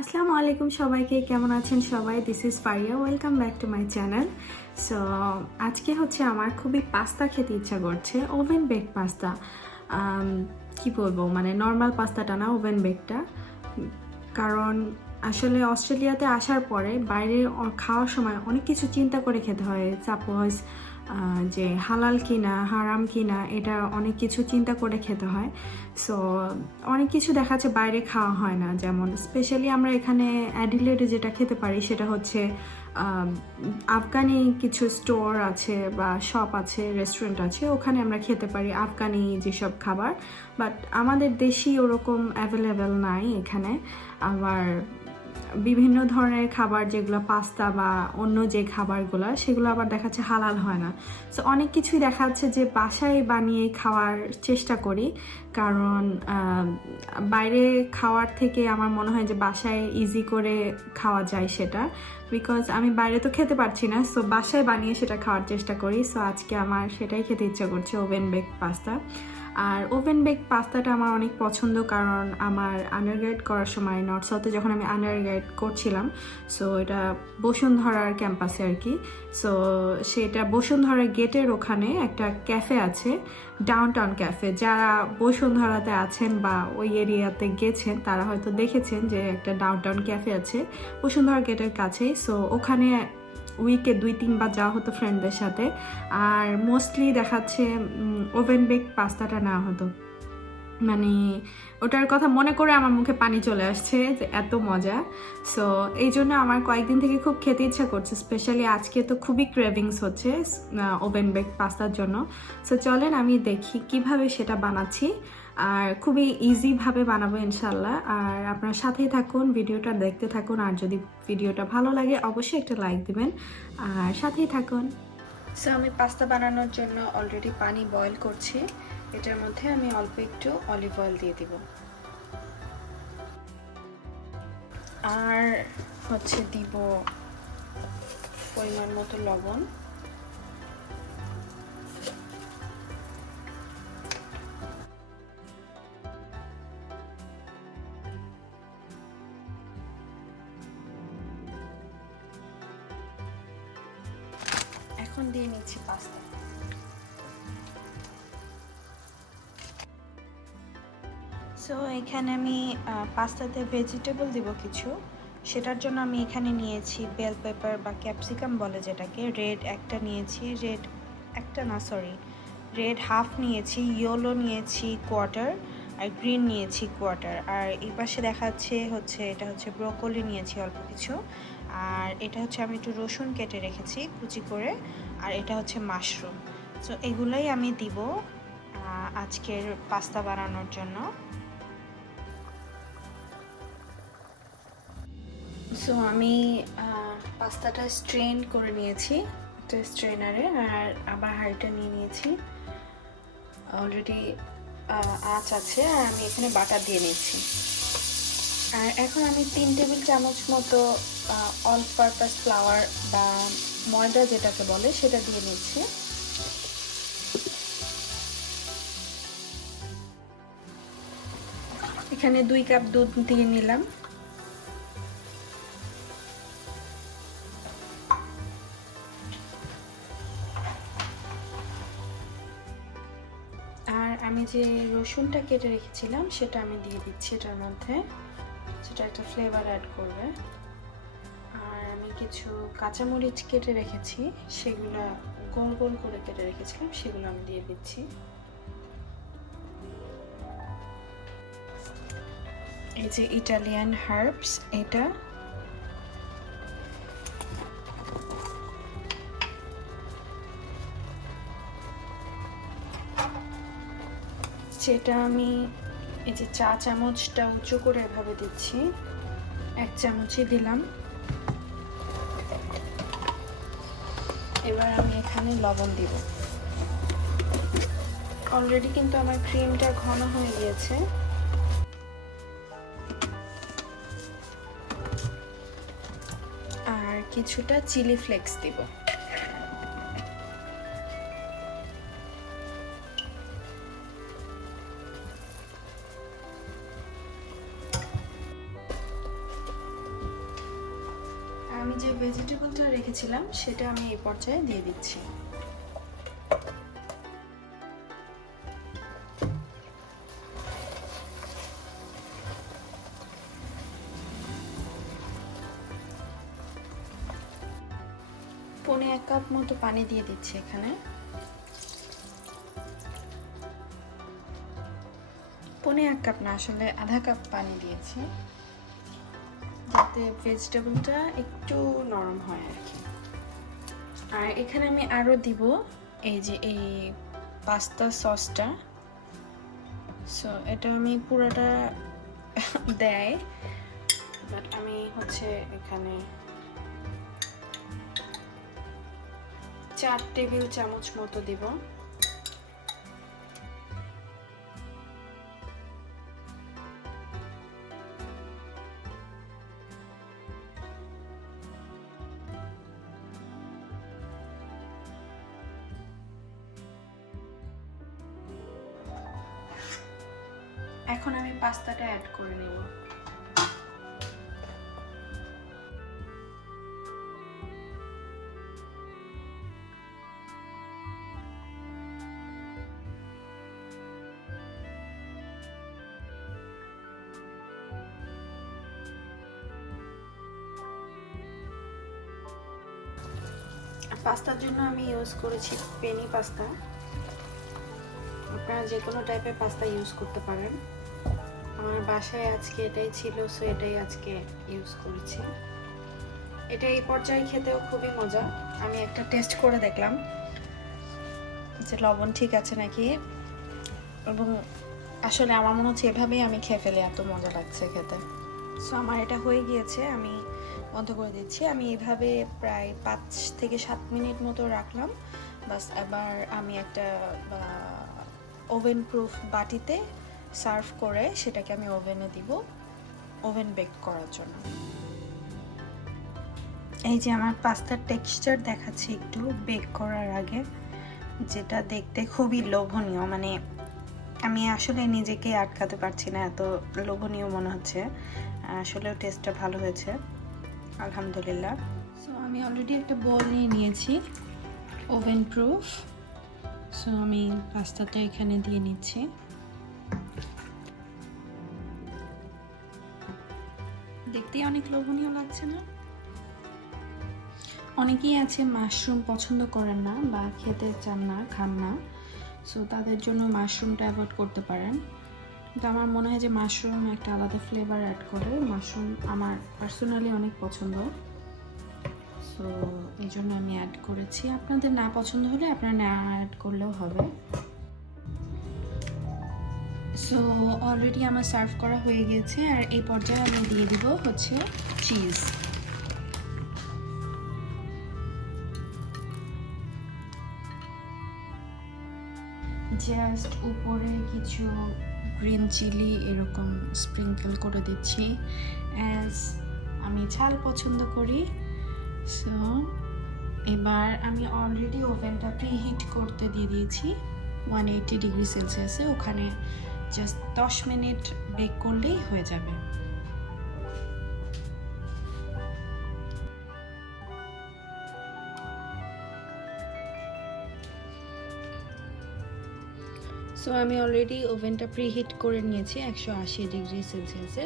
আসসালামু আলাইকুম সবাইকে, কেমন আছেন সবাই? This is Faria, welcome back to my channel. So আজকে হচ্ছে আমার খুবই পাস্তা খেতে ইচ্ছা করছে, ওভেন বেক পাস্তা। কি বলবো, মানে নর্মাল পাস্তাটা না, ওভেন বেকটা। কারণ আসলে অস্ট্রেলিয়াতে আসার পরে বাইরে খাওয়ার সময় অনেক কিছু চিন্তা করে খেতে হয়। সাপোজ যে হালাল কিনা হারাম কিনা, এটা অনেক কিছু চিন্তা করে খেতে হয়। সো অনেক কিছু দেখা যাচ্ছে বাইরে খাওয়া হয় না, যেমন স্পেশালি আমরা এখানে অ্যাডিলেডে যেটা খেতে পারি সেটা হচ্ছে আফগানি কিছু স্টোর আছে বা শপ আছে, রেস্টুরেন্ট আছে, ওখানে আমরা খেতে পারি আফগানি যেসব খাবার। বাট আমাদের দেশি ওরকম অ্যাভেলেবেল নাই এখানে। আবার বিভিন্ন ধরনের খাবার যেগুলো পাস্তা বা অন্য যে খাবারগুলো, সেগুলো আবার দেখাচ্ছে হালাল হয় না। সো অনেক কিছুই দেখা যাচ্ছে যে বাসায় বানিয়ে খাওয়ার চেষ্টা করি, কারণ বাইরে খাওয়ার থেকে আমার মনে হয় যে বাসায় ইজি করে খাওয়া যায় সেটা। বিকজ আমি বাইরে তো খেতে পারছি না, সো বাসায় বানিয়ে সেটা খাওয়ার চেষ্টা করি। সো আজকে আমার সেটাই খেতে ইচ্ছা করছে, ওভেন বেক পাস্তা। আর ওভেন বেক পাস্তাটা আমার অনেক পছন্দ, কারণ আমার আন্ডারগ্রেড করার সময় নর্থ সাউথে যখন আমি আন্ডারগ্রেড করছিলাম, সো এটা বসুন্ধরার ক্যাম্পাসে আর কি। সো সেটা বসুন্ধরা গেটের ওখানে একটা ক্যাফে আছে, ডাউনটাউন ক্যাফে। যারা বসুন্ধরাতে আছেন বা ওই এরিয়াতে গেছেন তারা হয়তো দেখেছেন যে একটা ডাউনটাউন ক্যাফে আছে বসুন্ধরা গেটের কাছেই। সো ওখানে উইকে 2-3 বার যাওয়া হতো ফ্রেন্ডদের সাথে। আর মোস্টলি দেখাচ্ছে ওভেন বেক পাস্তাটা না হতো, মানে ওটার কথা মনে করে আমার মুখে পানি চলে আসছে যে এত মজা। সো এই জন্য আমার কয়েকদিন থেকে খুব খেতে ইচ্ছা করছে, স্পেশালি আজকে তো খুবই ক্রেভিংস হচ্ছে ওভেন বেক পাস্তার জন্য। সো চলেন আমি দেখি কিভাবে সেটা বানাচ্ছি, আর খুবই ইজিভাবে বানাবো ইনশাল্লাহ। আর আপনার সাথেই থাকুন, ভিডিওটা দেখতে থাকুন, আর যদি ভিডিওটা ভালো লাগে অবশ্যই একটা লাইক দিবেন আর সাথেই থাকুন। সো আমি পাস্তা বানানোর জন্য অলরেডি পানি বয়েল করছি। এটার মধ্যে আমি অল্প একটু অলিভ অয়েল দিয়ে দিব, আর হচ্ছে দিব পরিমাণ মতো লবণ। এখন দিয়ে নিচ্ছি পাস্তা। সো এখানে আমি পাস্তাতে ভেজিটেবল দিব কিছু, সেটার জন্য আমি এখানে নিয়েছি বেল পেপার বা ক্যাপসিকাম বলে যেটাকে। রেড একটা নিয়েছি, রেড হাফ নিয়েছি, ইয়েলো নিয়েছি কোয়ার্টার, আর গ্রিন নিয়েছি কোয়ার্টার। আর এই পাশে দেখাচ্ছে এটা হচ্ছে ব্রোকলি নিয়েছি অল্প কিছু। আর এটা হচ্ছে আমি একটু রসুন কেটে রেখেছি কুচি করে। আর এটা হচ্ছে মাশরুম। সো এগুলাই আমি দিব আজকের পাস্তা বানানোর জন্য। সো আমি পাস্তাটা স্ট্রেন করে নিয়েছি একটা স্ট্রেনারে, আর আবার হাঁড়িটা নিয়ে নিয়েছি। অলরেডি আঁচ আছে, আর আমি এখানে বাটার দিয়ে নিচ্ছি। আর এখন আমি 3 টেবিল চামচ মতো অল পারপাস ফ্লাওয়ার বা ময়দা যেটাকে বলে সেটা দিয়ে নিচ্ছি। এখানে 2 কাপ দুধ দিয়ে নিলাম। আর আমি যে রসুনটা কেটে রেখেছিলাম সেটা আমি দিয়ে দিচ্ছি এটার মধ্যে, সেটা একটা ফ্লেভার অ্যাড করবে। আর আমি কিছু কাঁচামরিচ কেটে রেখেছি, সেগুলো গোল গোল করে কেটে রেখেছিলাম, সেগুলো আমি দিয়ে দিচ্ছি। এই যে ইটালিয়ান হার্বস, এটা যেটা আমি এই যে চা চামচটা উঁচু করে এভাবে দিচ্ছি, 1 চামচই দিলাম। এবার আমি এখানে লবণ দিব। অলরেডি কিন্তু আমার ক্রিমটা ঘন হয়ে গিয়েছে। আর কিছুটা চিলি ফ্লেক্স দিব। আমি যে ভেজিটেবলটা রেখেছিলাম সেটা আমি এই পর্যায়ে দিয়ে দিচ্ছি। পৌনে 1 কাপ মতো পানি দিয়ে দিচ্ছি এখানে। পৌনে 1 কাপ না, আসলে আধা কাপ পানি দিয়েছি, যাতে ভেজিটেবলটা একটু নরম হয় আর কি। আর এখানে আমি আরো দিব এই যে এই পাস্তা সসটা। সো এটা আমি পুরোটা দেয়, বাট আমি হচ্ছে এখানে 4 টেবিল চামচ মতো দিব। এখন আমি পাস্তাটা অ্যাড করে নেব। পাস্তার জন্য আমি ইউজ করেছি পেনি পাস্তা। আপনারা যে কোনো টাইপের পাস্তা ইউজ করতে পারেন। আমার বাসায় আজকে এটাই ছিল, সো এটাই আজকে ইউজ করেছি। এটা এই পর্যায়ে খেতেও খুবই মজা। আমি একটা টেস্ট করে দেখলাম যে লবণ ঠিক আছে নাকি, এবং আসলে আমার মনে হচ্ছে এভাবেই আমি খেয়ে ফেলি, এত মজা লাগছে খেতে। সো আমার এটা হয়ে গিয়েছে, আমি বন্ধ করে দিচ্ছি। আমি এইভাবে প্রায় 5 থেকে 7 মিনিট মতো রাখলাম। বাস এবার আমি একটা ওভেন প্রুফ বাটিতে সার্ভ করে সেটাকে আমি ওভেনে দিব ওভেন বেক করার জন্য। এই যে আমার পাস্তার টেক্সচার দেখাচ্ছি একটু বেক করার আগে, যেটা দেখতে খুবই লোভনীয়। মানে আমি আসলে নিজেকে আটকাতে পারছি না, এত লোভনীয় মনে হচ্ছে। আসলেও টেস্টটা ভালো হয়েছে, আলহামদুলিল্লাহ। সো আমি অলরেডি একটা বোল নিয়ে নিয়েছি ওভেন প্রুফ। সো আমি পাস্তাটা এখানে দিয়ে নিচ্ছি। দেখতেই অনেক লোভনীয় লাগছে না? অনেকেই আছে মাশরুম পছন্দ করেন না বা খেতে চান না, খান না, সো তাদের জন্য মাশরুমটা অ্যাভয়েড করতে পারেন। কিন্তু আমার মনে হয় যে মাশরুম একটা আলাদা ফ্লেভার অ্যাড করে। মাশরুম আমার পার্সোনালি অনেক পছন্দ, সো এই জন্য আমি অ্যাড করেছি। আপনাদের না পছন্দ হলে আপনারা না অ্যাড করলেও হবে। সো অলরেডি আমার সার্ভ করা হয়ে গেছে, আর এই পর্যায়ে আমি দিয়ে দিব হচ্ছে চিজ। জাস্ট উপরে কিছু গ্রিন চিলি এরকম স্প্রিঙ্কেল করে দিচ্ছি, অ্যাজ আমি ঝাল পছন্দ করি। সো এবার আমি অলরেডি ওভেনটা প্রিহিট করতে দিয়ে দিয়েছি 180 ডিগ্রি সেলসিয়াসে। ওখানে জাস্ট 10 মিনিট বেক করলেই হয়ে যাবে। সো আমি অলরেডি ওভেনটা প্রিহিট করে নিয়েছি 180 ডিগ্রি সেলসিয়াসে।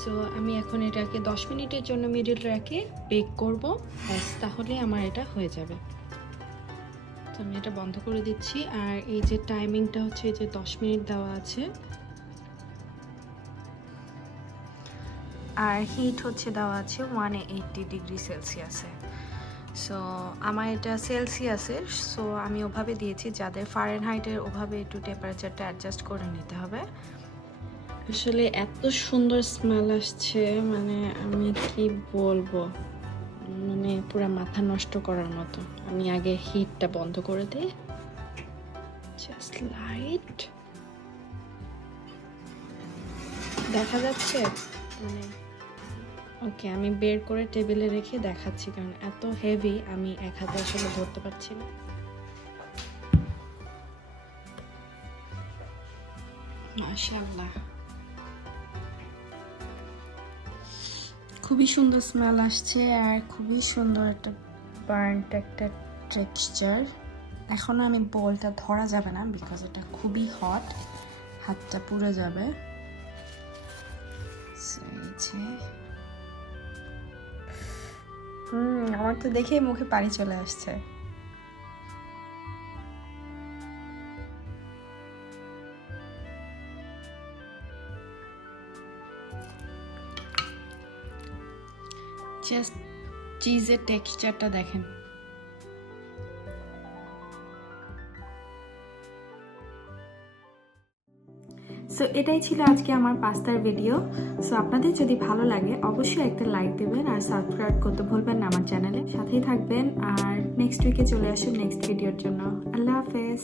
সো আমি এখন এটাকে 10 মিনিটের জন্য মিডল রেখে বেক করব, ব্যাস তাহলে আমার এটা হয়ে যাবে। তো আমি এটা বন্ধ করে দিচ্ছি। আর এই যে টাইমিংটা হচ্ছে যে 10 মিনিট দেওয়া আছে, আর হিট হচ্ছে দেওয়া আছে 180 ডিগ্রি সেলসিয়াসে। সো আমার এটা সেলসিয়াসের, সো আমি ওভাবে দিয়েছি। যাদের ফারেনহাইটের ওভাবে একটু টেম্পারেচারটা অ্যাডজাস্ট করে নিতে হবে। আসলে এত সুন্দর স্মেল আসছে, মানে আমি কি বলবো, মানে পুরো মাথা নষ্ট করার মতো। আমি আগে হিটটা বন্ধ করে দিই, জাস্ট লাইট। দেখা যাচ্ছে মানে ওকে, আমি বের করে টেবিলে রেখে দেখাচ্ছি, কারণ এত হেভি আমি এক হাতে আসলে ধরতে পারছি না। মাশাআল্লাহ, খুবই সুন্দর স্মেল আসছে আর খুবই সুন্দর একটা বার্নড একটা টেক্সচার। এখনো আমি বোলটা ধরা যাবে না বিকজ এটা খুবই হট, হাতটা পুড়ে যাবে। আমার তো দেখে মুখে পানি চলে আসছে। জাস্ট চিজের টেক্সচারটা দেখেন। সো এটাই ছিল আজকে আমার পাস্তার ভিডিও। সো আপনাদের যদি ভালো লাগে অবশ্যই একটা লাইক দেবেন আর সাবস্ক্রাইব করতে ভুলবেন না আমার চ্যানেলে। সাথেই থাকবেন আর নেক্সট উইকে চলে আসুন নেক্সট ভিডিওর জন্য। আল্লাহ হাফেজ।